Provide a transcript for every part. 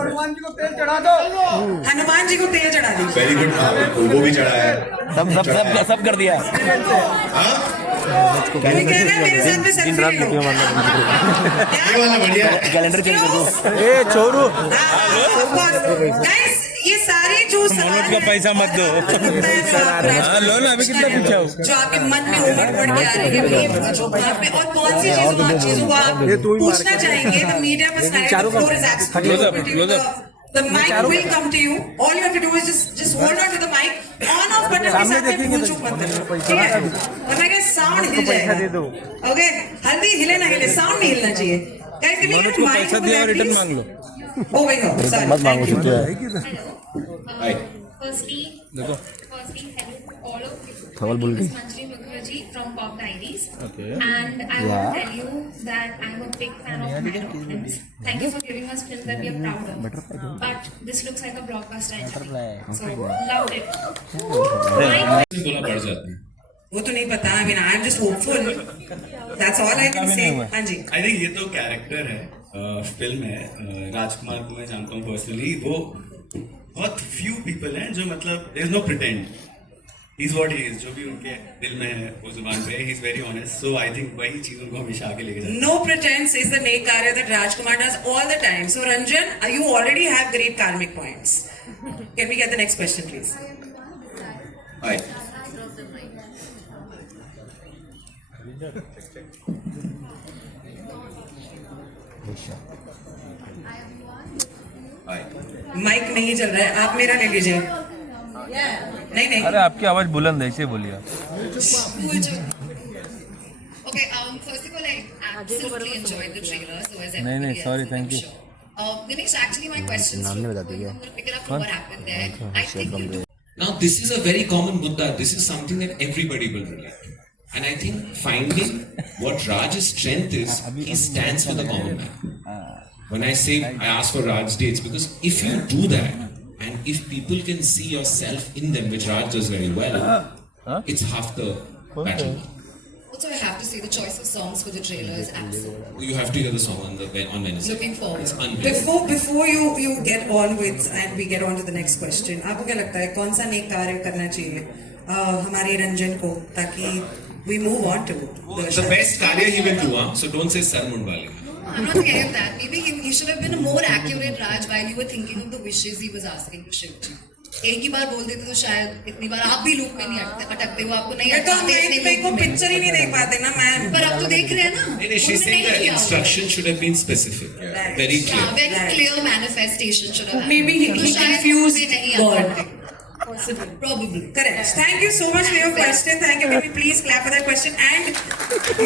हनुमान जी को तेल चढ़ा दो। हनुमान जी को तेल चढ़ा दी। वेरी गुड, उनको भी चढ़ाया है। सब कर दिया। कोई कहना है मेरे साथ में सेल्फी ले लो। ये वाला बढ़िया है। कैलेंडर चेंज कर दो। ए छोरू गाइस ये सारे जो सवाल का पैसा मत दो। लो ना, अभी कितना पूछा उसका? जो आपके मन में उमड़ पड़ के आ रही है ये पूछो आप में, और कौन सी चीजों को आप पूछना चाहेंगे। The media personality floor is absolutely The mic will come to you. All you have to do is just hold on to the mic. On off button के साथ में पूछ चुप मत करो, ठीक है? वरना क्या साउंड हिल जाएगा। ओके, हल्दी हिले ना हिले, साउंड नहीं हिलना चाहिए। Guys, give me your mic. पैसा दिया और रिटर्न मांग लो। Oh my God, sorry. मत मांगो Thank you. Hi. Firstly, hello to all of you. खबर बोल रही। This is Manjari Mukherjee from Pop Diaries. Okay. And I want to tell you that I'm a big fan of Mad Films. Thank you for giving us films that we are proud of. But this looks like a blockbuster entry. So, loved it. बोला पड़ जाता है। वो तो नहीं पता। I mean, I'm just hopeful. That's all I can say. हाँ जी। I think ये तो कैरेक्टर है, फिल्म है। राजकुमार को मैं जानता हूँ पर्सनली। वो बहुत few people हैं जो मतलब there's no pretend. He's what he is. जो भी उनके दिल में है वो जुबान पे है. He's very honest. So I think वही चीज उनको हमेशा आगे लेके जाता है. No pretense is the नेक कार्य that Rajkumar does all the time. So Ranjan, you already have great karmic points. Can we get the next question, please? Hi. Hi. Mike नहीं चल रहा है, आप मेरा ले लीजिए। नहीं अरे आपकी आवाज बुलंद है, इसे बोलिए। Okay, first of all, I absolutely enjoyed the trailer. So as नहीं, everybody sorry, else, thank I'm you. sure. Dinesh, actually my question is, I'm going to pick it up from what happened there. I think you do. Now, this is a very common Buddha. This is something that everybody will relate to. And I think finding what Raj's strength is, he stands for the common man. When I say, I ask for Raj dates, because if you do that, and if people can see yourself in them, which Raj does very well, it's half the battle. Also, I have to say the choice of songs for the trailer is absolute. You have to hear the song on Wednesday. Looking forward. It's unbelievable. Before you get on with and we get on to the next question, आपको क्या लगता है कौन सा नेक कार्य करना चाहिए हमारे रंजन को ताकि we move on to The best Karya he will do, so don't say Sar Mundwale. I'm not saying any of that. Maybe he should have been a more accurate Raj while you were thinking of the wishes he was asking for Shivji. एक ही बार बोल देते तो शायद इतनी बार आप भी loop में नहीं अटकते वो आपको नहीं तो मैं को पिक्चर ही नहीं देख पाते ना मैम पर आप तो देख रहे हैं ना She's saying that instruction should have been specific, very clear. very clear manifestation should have happened. maybe he confused God. Probably. Correct. Thank you so much for your question. Thank you. Can we please clap for that question? And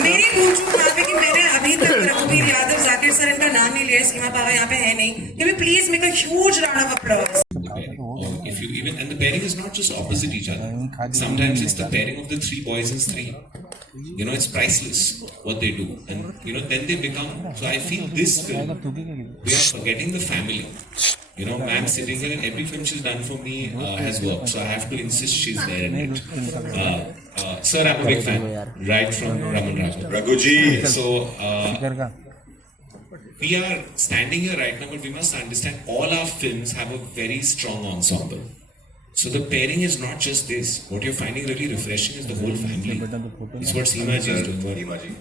मेरी भूल चूक माफ है कि मैंने अभी तक रघुवीर यादव, जाकिर सर इनका नाम नहीं लिया, सीमा पावा यहाँ पे है नहीं. Can we please make a huge round of applause? If you even, and the pairing is not just opposite each other. Sometimes it's the pairing of the three boys and three. You know, it's priceless what they do, and you know, then they become. So I feel this film, we are forgetting the family. You know, ma'am sitting here, and every film she's done for me has worked. So I have to insist she's there in it. Sir, I'm a big fan, right from Raman Raja. Raghuji. So we are standing here right now, but we must understand all our films have a very strong ensemble. So the pairing is not just this. What you're finding really refreshing is the whole family. It's what Seema ji is doing.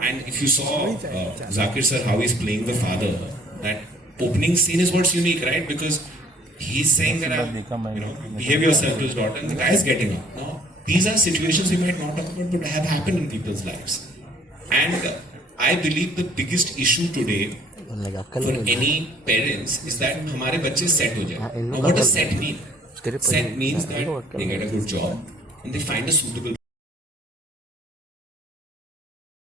And if you saw Zakir sir, how he's playing the father, that opening scene is what's unique, right? Because he's saying that, you know, behave yourself to his daughter, and the guy is getting up. Now, these are situations we might not talk about, but have happened in people's lives. And I believe the biggest issue today for any parents is that हमारे बच्चे set हो जाए. Now, what does set mean? Set means that they get a good job and they find a suitable